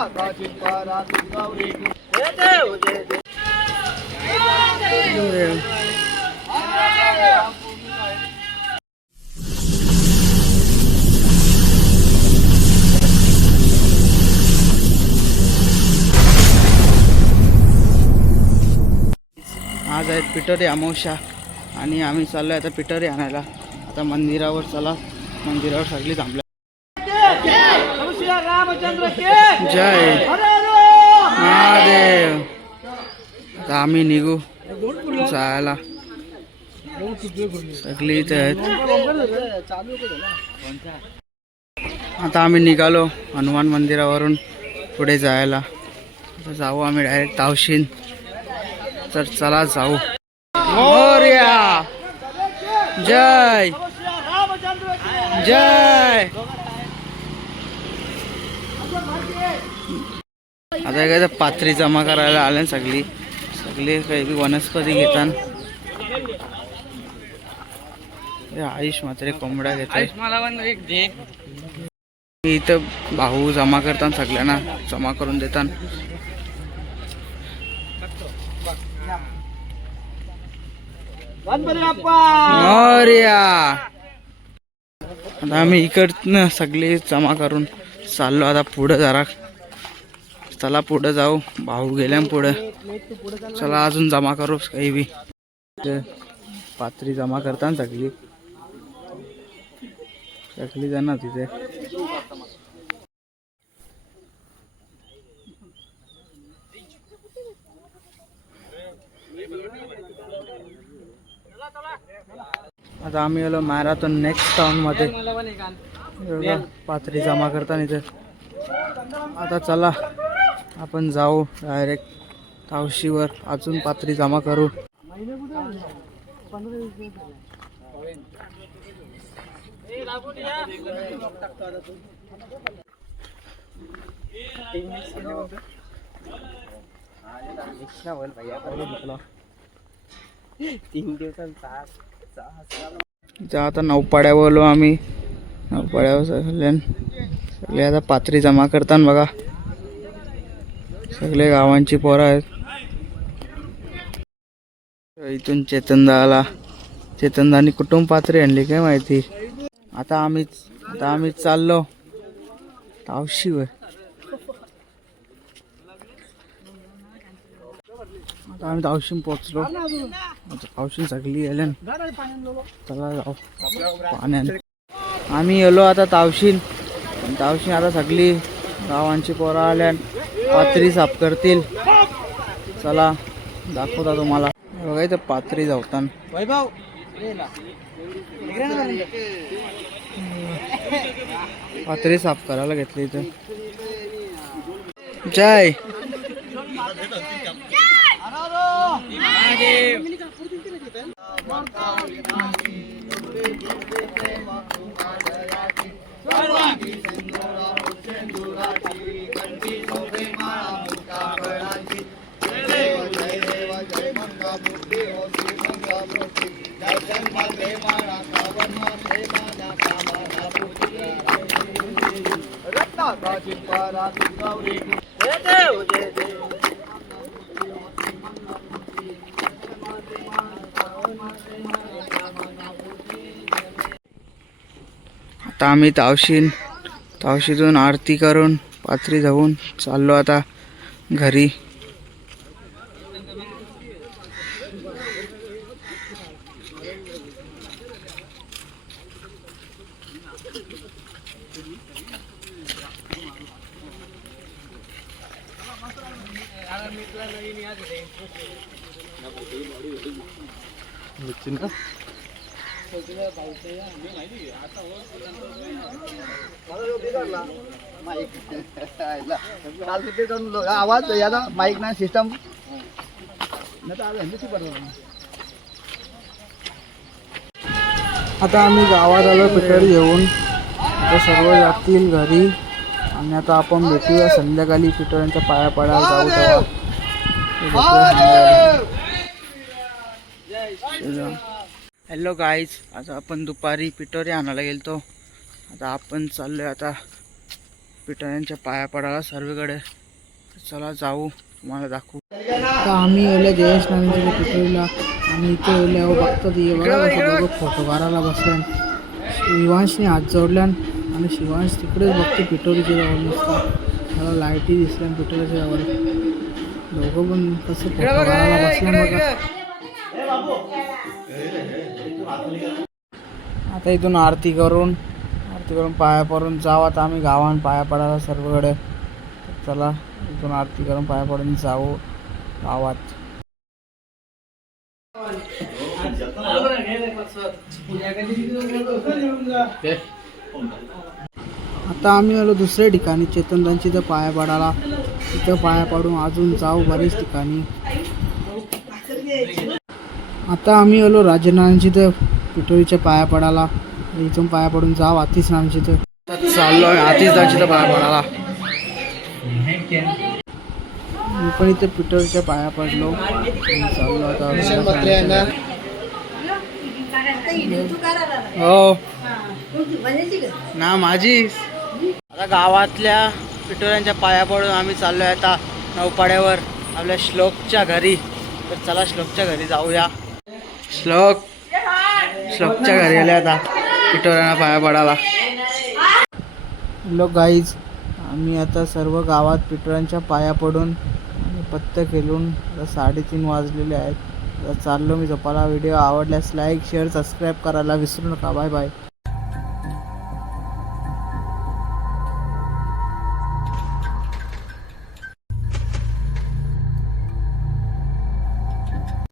आज आहेत पिटरे अमावश्या आणि आम्ही चाललो आहे आता पिटरे आणायला. आता मंदिरावर चला. मंदिरावर सगळी थांबल्या जय। महादेव। आता आम्ही निघू जायला। सगळी इथे आहेत। आता आम्ही निघालो हनुमान मंदिरावरून पुढे जायला। आता जाऊ आम्ही डायरेक्ट तावशीन। तर चला जाऊ। मोर्या। जय। जय। आता काय तर पात्री जमा करायला आल्या ना सगळी. सगळे काही बी वनस्पती घेतात. आयुष मात्र कोंबड्या घेतात दे. इथं भाऊ जमा करतात सगळ्यांना जमा करून देतात. आता आम्ही इकडनं सगळे जमा करून चाललो आता पुढं जरा चला पुढं जाऊ. भाऊ गेल्या पुढं. चला अजून जमा करू काही बी. पात्री जमा करतात सगळी. सगळी जाणार तिथे. आता आम्ही आलो मॅरेथॉन नेक्स्ट टाउनमध्ये. पात्री जमा करताना इथे. आता चला. आपण जाऊ डायरेक्ट तावशीवर अजून पात्री जमा करू. तीन दिवसांचा आता नौपाड्यावर आलो आम्ही. नौपाड्यावर सगळे सगळे आता पात्री जमा करताना बघा. सगळे गावांची पोरं आहेत. इथून चेतनदाला चेतनदानी कुटुंब पात्री आणली काय माहिती? आता आम्ही आता आम्ही चाललो. तावशीवर आता आम्ही तावशीन पोचलो तावशीन सगळी आल्या चला जाऊ. पाण्याने. आम्ही येलो आता तावशीन तावशीन आता सगळी गावांची पोरं आल्या पात्री साफ करतील. चला दाखवता तुम्हाला. हे बघा इथं पात्री जावतान. वैभव! पात्री साफ करायला घेतली इथं. जय! आता आम्ही तावशीन तावशीतून आरती करून पात्री जाऊन चाललो आता घरी. काल आवाज याचा माईक नाही सिस्टम आता आम्ही गावात आलो येऊन. घेऊन सर्व जातील घरी. आणि आता आपण भेटूया. संध्याकाळी पिठोऱ्यांच्या पाया पडायला जाऊ तेव्हा. हॅलो गाईज आज आपण दुपारी पिठोरी आणायला गेलतो. आता आपण चाललोय आता पिटाऱ्यांच्या पाया पडायला सर्वीकडे. चला जाऊ. तुम्हाला दाखवू. आता आम्ही येल्या जयेश नावाच्या पिटोरीला आणि इथे येल्या बघतात ये बघा कसं दोघं फोटो काढायला बसल्यान. शिवांशने हात जोडल्यान आणि शिवांश तिकडेच बघते पिटोरीच्या जवळ नुसतं मला लाईटी दिसल्या पिटोरीच्या जवळ. दोघं पण कसं आता इथून आरती करून आरती करून पाया पडून जाऊ. आता आम्ही गावान पाया पडायला सर्वकडे चला इथून आरती करून पाया पडून जाऊ गावात. आता आम्ही आलो दुसऱ्या ठिकाणी चेतनदांची तर पाया पडायला. तिथं पाया पडून अजून जाऊ बरेच ठिकाणी. आता आम्ही आलो राजनारायणची तर पिठोरीच्या पाया पडायला. इथून पाया पडून जाऊ आतीच नामची तर चाललो आहे आतीच तर पाया पडायला. मी पण इथे पिठोरीच्या पाया पडलो. चाललो आता हो. ना माझी. आता गावातल्या पिठोऱ्यांच्या पाया पडून आम्ही चाललो आहे आता नवपाड्यावर आपल्या श्लोकच्या घरी. तर चला श्लोकच्या घरी जाऊया. श्लोक श्लोकच्या घरी आले आता पिठोऱ्यांना पाया पडायला. लोक गाईज आम्ही आता सर्व गावात पिटोरांच्या पाया पडून पत्ते खेळून साडेतीन वाजलेले आहेत. चाललो मी झोपाला व्हिडिओ आवडल्यास लाईक शेअर सबस्क्राईब करायला विसरू नका. Bye bye